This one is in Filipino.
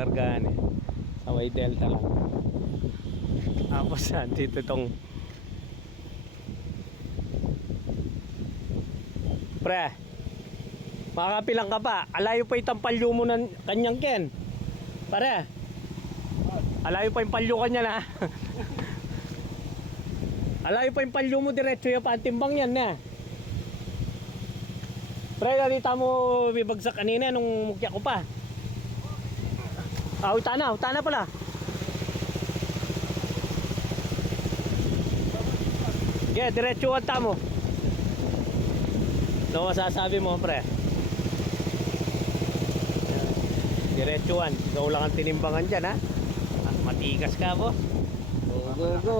kakargahan eh. Sa may delta lang. Tapos dito tong pre, makakapilang ka pa. Alayo pa itang palyo mo ng kanyang ken. Pare, alayo pa yung palyo kanya na. Alayo pa yung palyo mo diretso yung pantimbang yan na. Pre, nakita mo bibagsak kanina nung mukya ko pa. Utana pala. Yeah, diretso ang tamo. Ano masasabi mo, pre? Diretsuan. Ikaw lang ang tinimbangan dyan, ha? Matigas ka po. Go, go, go.